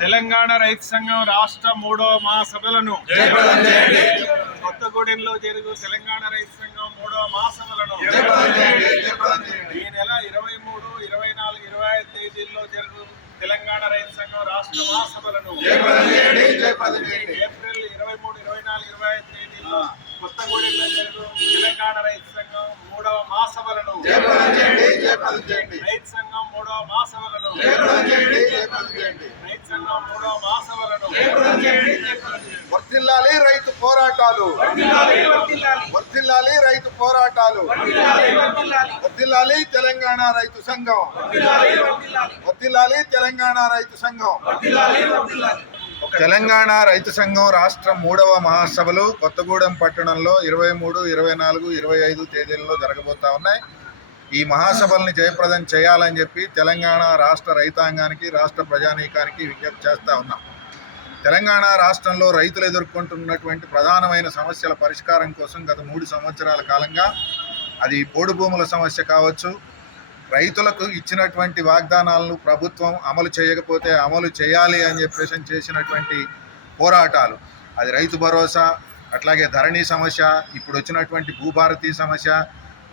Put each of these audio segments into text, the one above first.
తెలంగాణ రైతు సంఘం రాష్ట్ర 3వ మహాసభలను కొత్తగూడెంలో జరుగు తెలంగాణ రైతు సంఘం 3వ మహాసభలను ఈ నెల 23, 24, 25 తేదీల్లో జరుగు తెలంగాణ రైతు సంఘం రాష్ట్ర మహాసభలను ఏప్రిల్ 23, 24, 25 తేదీల్లో కొత్తగూడెంలో జరుగు తెలంగాణ రైతు సంఘం 3వ మహాసభలను రైతు సంఘం 3వ మహాసభలను రైతు సంఘం 3వ మహాసభలను వర్ధిల్లాలి రైతు పోరాటాలు, వర్ధిల్లాలి రైతు పోరాటాలు, వర్ధిల్లాలి తెలంగాణ రైతు సంఘం, వర్ధిల్లాలి తెలంగాణ రైతు సంఘం. తెలంగాణ రైతు సంఘం రాష్ట్ర 3వ మహాసభలు కొత్తగూడెం పట్టణంలో 23, 24, 25 తేదీల్లో జరగబోతా ఉన్నాయి. ఈ మహాసభల్ని జయప్రదం చేయాలని చెప్పి తెలంగాణ రాష్ట్ర రైతాంగానికి, రాష్ట్ర ప్రజానీకానికి విజ్ఞప్తి చేస్తూ ఉన్నాం. తెలంగాణ రాష్ట్రంలో రైతులు ఎదుర్కొంటున్నటువంటి ప్రధానమైన సమస్యల పరిష్కారం కోసం గత 3 సంవత్సరాల కాలంగా అది పోడు భూముల సమస్య కావచ్చు, రైతులకు ఇచ్చినటువంటి వాగ్దానాలను ప్రభుత్వం అమలు చేయకపోతే అమలు చేయాలి అని చెప్పేసి చేసినటువంటి పోరాటాలు, అది రైతు భరోసా, అట్లాగే ధరణి సమస్య, ఇప్పుడు వచ్చినటువంటి భూభారతి సమస్య,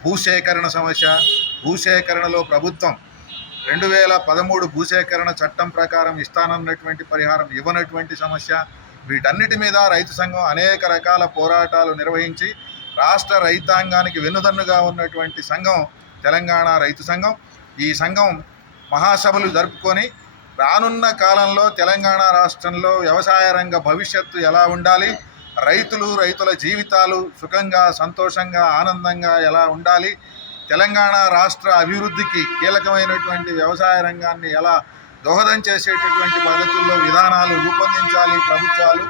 భూసేకరణ సమస్య. భూసేకరణలో ప్రభుత్వం 2013 భూసేకరణ చట్టం ప్రకారం ఇస్తానన్నటువంటి పరిహారం ఇవ్వనటువంటి సమస్య. వీటన్నిటి మీద రైతు సంఘం అనేక రకాల పోరాటాలు నిర్వహించి రాష్ట్ర రైతాంగానికి వెన్నుదన్నుగా ఉన్నటువంటి సంఘం తెలంగాణ రైతు సంఘం. ఈ సంఘం మహాసభలు జరుపుకొని రానున్న కాలంలో తెలంగాణ రాష్ట్రంలో వ్యవసాయ రంగ భవిష్యత్తు ఎలా ఉండాలి, రైతుల జీవితాలు సుఖంగా, సంతోషంగా, ఆనందంగా ఎలా ఉండాలి, తెలంగాణ రాష్ట్ర అభివృద్ధికి కీలకమైనటువంటి వ్యవసాయ రంగాన్ని ఎలా దోహదం చేసేటటువంటి పద్ధతుల్లో విధానాలు రూపొందించాలి ప్రభుత్వాలు,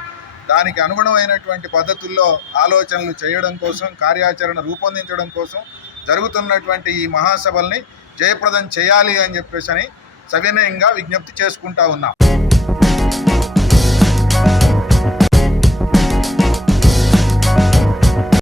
దానికి అనుగుణమైనటువంటి పద్ధతుల్లో ఆలోచనలు చేయడం కోసం, కార్యాచరణ రూపొందించడం కోసం జరుగుతున్నటువంటి ఈ మహాసభల్ని జయప్రదం చేయాలి అని చెప్పేసి సవినయంగా విజ్ఞప్తి చేసుకుంటా ఉన్నాం.